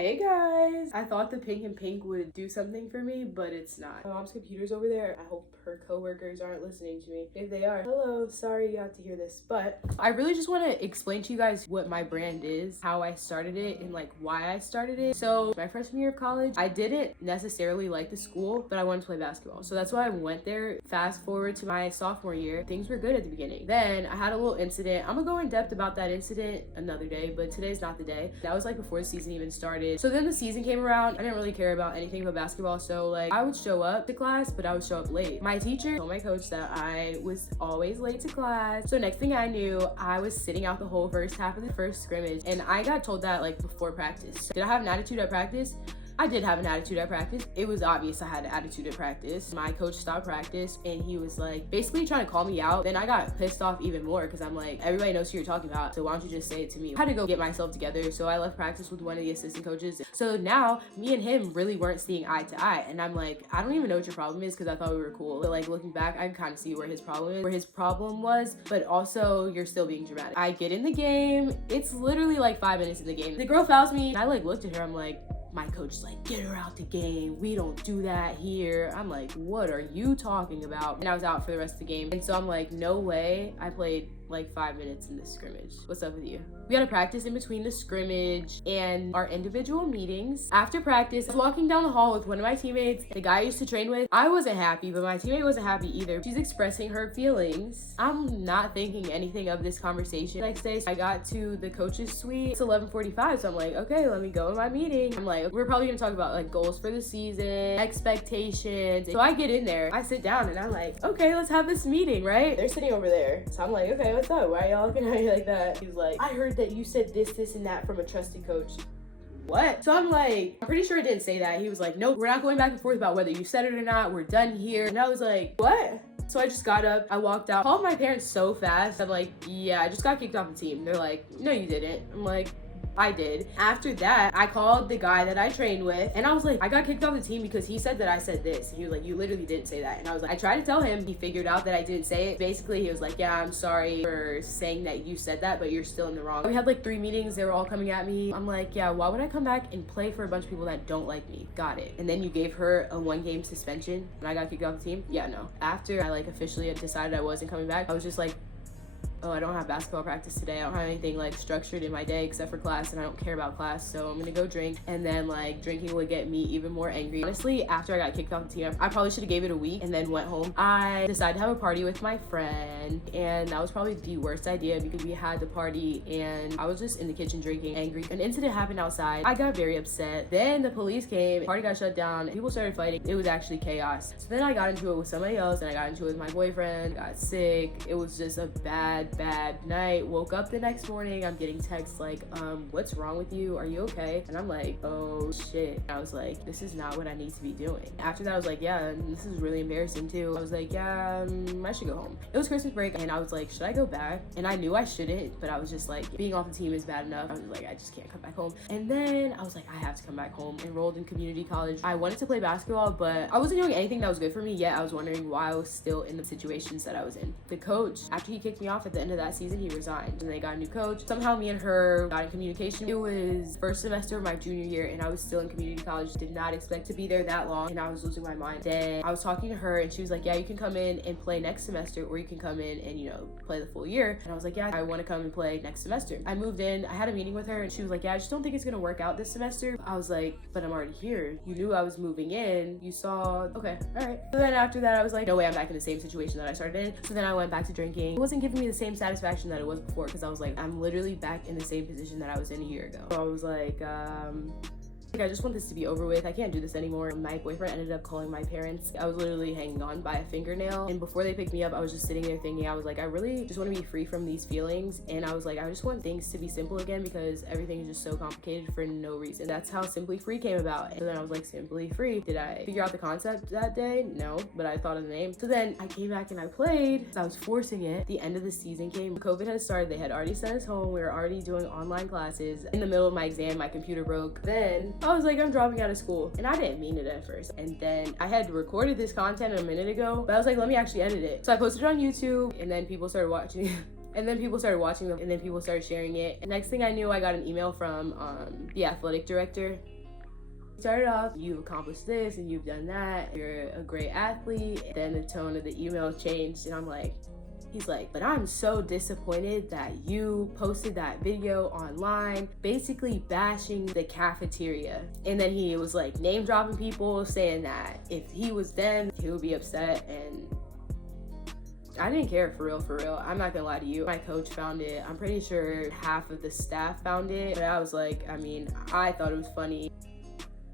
Hey guys! I thought the pink and pink would do something for me, but it's not. My mom's computer's over there. I hope her coworkers aren't listening to me. If they are, hello, sorry you have to hear this. But I really just want to explain to you guys what my brand is, how I started it, and like why I started it. So my freshman year of college, I didn't necessarily like the school, but I wanted to play basketball. So that's why I went there. Fast forward to my sophomore year, things were good at the beginning. Then I had a little incident. I'm gonna go in depth about that incident another day, but today's not the day. That was like before the season even started. So then the season came around. I didn't really care about anything but basketball. So like I would show up to class, but I would show up late. My teacher told my coach that I was always late to class. So next thing I knew, I was sitting out the whole first half of the first scrimmage. And I got told that like before practice. Did I have an attitude at practice? I did have an attitude at practice. It was obvious I had an attitude at practice. My coach stopped practice and he was like basically trying to call me out. Then I got pissed off even more because I'm like, everybody knows who you're talking about, so why don't you just say it to me? I had to go get myself together, so I left practice with one of the assistant coaches. So now me and him really weren't seeing eye to eye, and I'm like, I don't even know what your problem is, because I thought we were cool. But like looking back, I can kind of see where his problem was, but also you're still being dramatic. I get in the game. It's literally like 5 minutes in the game. The girl fouls me and I like looked at her. I'm like, my coach is like, get her out the game. We don't do that here. I'm like, what are you talking about? And I was out for the rest of the game. And so I'm like, no way. I played like 5 minutes in this scrimmage. What's up with you? We had to practice in between the scrimmage and our individual meetings. After practice, I was walking down the hall with one of my teammates, the guy I used to train with. I wasn't happy, but my teammate wasn't happy either. She's expressing her feelings. I'm not thinking anything of this conversation. Next day, I got to the coach's suite. It's 11:45, so I'm like, okay, let me go in my meeting. I'm like, we're probably gonna talk about like goals for the season, expectations. So I get in there, I sit down and I'm like, okay, let's have this meeting, right? They're sitting over there. So I'm like, okay, what's up? Why are y'all looking at me like that? He was like, I heard that you said this, and that from a trusted coach. What? So I'm like, I'm pretty sure I didn't say that. He was like, nope, we're not going back and forth about whether you said it or not. We're done here. And I was like, what? So I just got up, I walked out, called my parents so fast. I'm like, yeah, I just got kicked off the team. They're like, no, you didn't. I'm like, I did. After that, I called the guy that I trained with and I was like, I got kicked off the team because he said that I said this. He was like, you literally didn't say that. And I was like, I tried to tell him. He figured out that I didn't say it. Basically, he was like, yeah, I'm sorry for saying that you said that, but you're still in the wrong. We had like 3 meetings. They were all coming at me. I'm like, yeah, why would I come back and play for a bunch of people that don't like me? Got it. And then you gave her a 1-game suspension and I got kicked off the team? Yeah, no. After I like officially had decided I wasn't coming back, I was just like, oh, I don't have basketball practice today. I don't have anything like structured in my day except for class, and I don't care about class, so I'm gonna go drink. And then like drinking would get me even more angry. Honestly, after I got kicked off the team, I probably should have gave it a week and then went home. I decided to have a party with my friend, and that was probably the worst idea because we had the party and I was just in the kitchen drinking, angry. An incident happened outside. I got very upset. Then the police came, the party got shut down, people started fighting. It was actually chaos. So then I got into it with somebody else, and I got into it with my boyfriend, got sick. It was just a bad night. Woke up the next morning, I'm getting texts like, what's wrong with you? Are you okay? And I'm like, oh shit. I was like, this is not what I need to be doing. After that, I was like, yeah, this is really embarrassing too. I was like, yeah, I should go home. It was Christmas break and I was like, should I go back? And I knew I shouldn't, but I was just like, being off the team is bad enough. I was like, I just can't come back home. And then I was like, I have to come back home. Enrolled in community college. I wanted to play basketball, but I wasn't doing anything that was good for me yet. I was wondering why I was still in the situations that I was in. The coach, after he kicked me off at the end of that season, he resigned and they got a new coach. Somehow me and her got in communication. It was first semester of my junior year and I was still in community college. Did not expect to be there that long and I was losing my mind. Then I was talking to her and she was like, yeah, you can come in and play next semester, or you can come in and, you know, play the full year. And I was like, yeah, I want to come and play next semester. I moved in, I had a meeting with her and she was like, yeah, I just don't think it's gonna work out this semester. I was like, but I'm already here. You knew I was moving in. You saw, okay, all right. So then after that, I was like, no way, I'm back in the same situation that I started in. So then I went back to drinking. It wasn't giving me the same satisfaction that it was before because I was like, I'm literally back in the same position that I was in a year ago. So I was like, I just want this to be over with. I can't do this anymore. My boyfriend ended up calling my parents. I was literally hanging on by a fingernail. And before they picked me up, I was just sitting there thinking, I was like, I really just want to be free from these feelings. And I was like, I just want things to be simple again because everything is just so complicated for no reason. That's how Simply Free came about. And then I was like, Simply Free. Did I figure out the concept that day? No, but I thought of the name. So then I came back and I played. So I was forcing it. The end of the season came. COVID had started. They had already sent us home. We were already doing online classes. In the middle of my exam, my computer broke. Then I was like, I'm dropping out of school. And I didn't mean it at first. And then I had recorded this content a minute ago, but I was like, let me actually edit it. So I posted it on YouTube and then people started watching And then people started watching them, and then people started sharing it. And next thing I knew, I got an email from the athletic director. Started off, you've accomplished this and you've done that, you're a great athlete. Then the tone of the email changed, and I'm like, he's like, but I'm so disappointed that you posted that video online, basically bashing the cafeteria. And then he was like name dropping people, saying that if he was them, he would be upset. And I didn't care, for real. I'm not gonna lie to you. My coach found it. I'm pretty sure half of the staff found it. But I was like, I mean, I thought it was funny.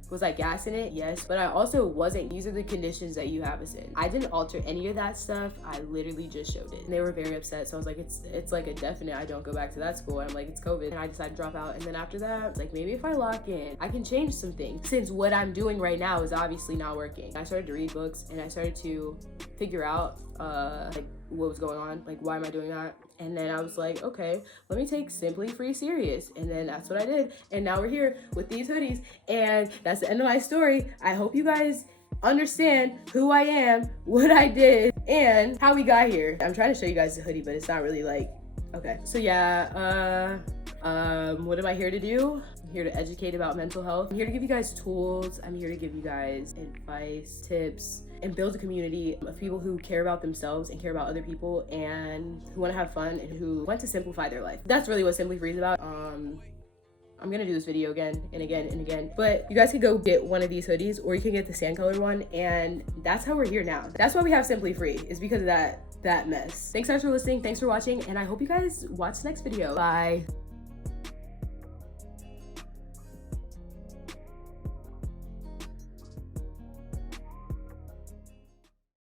Was I gassing it? Yes, but I also wasn't. These are the conditions that you have us in. I didn't alter any of that stuff. I literally just showed it. And they were very upset. So I was like, it's like a definite I don't go back to that school. I'm like, it's COVID. And I decided to drop out. And then after that, like, maybe if I lock in, I can change some things, since what I'm doing right now is obviously not working. I started to read books, and I started to figure out like what was going on, like why am I doing that. And then I was like, okay, let me take Simply Free serious. And then that's what I did. And now we're here with these hoodies. And that's the end of my story. I hope you guys understand who I am, what I did, and how we got here. I'm trying to show you guys the hoodie, but it's not really like, okay. So yeah, what am I here to do? I'm here to educate about mental health. I'm here to give you guys tools. I'm here to give you guys advice, tips, and build a community of people who care about themselves and care about other people, and who want to have fun and who want to simplify their life. That's really what Simply Free is about. I'm gonna do this video again and again and again, but you guys can go get one of these hoodies, or you can get the sand colored one, and that's how we're here now. That's why we have Simply Free, is because of that mess. Thanks guys for listening, thanks for watching, and I hope you guys watch the next video. Bye.